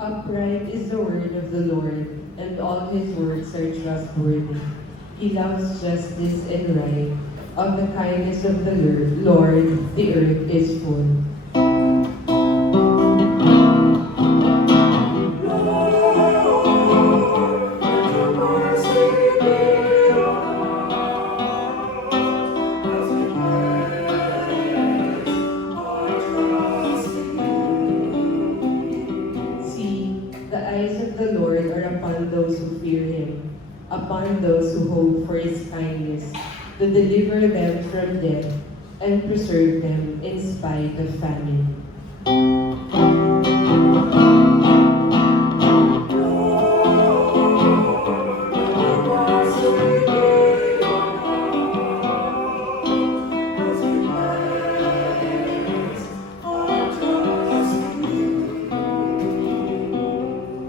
Upright is the word of the Lord, and all his words are trustworthy. He loves justice and right. Of the kindness of the Lord, the earth is full. See, the eyes of the Lord are upon those who fear him, upon those who hope for his kindness, to deliver them from death and preserve them in spite of famine.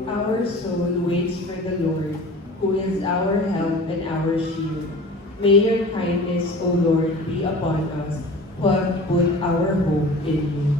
Our soul waits for the Lord, who is our help and our shield. May your kindness, O Lord, be upon us, who have put our hope in you.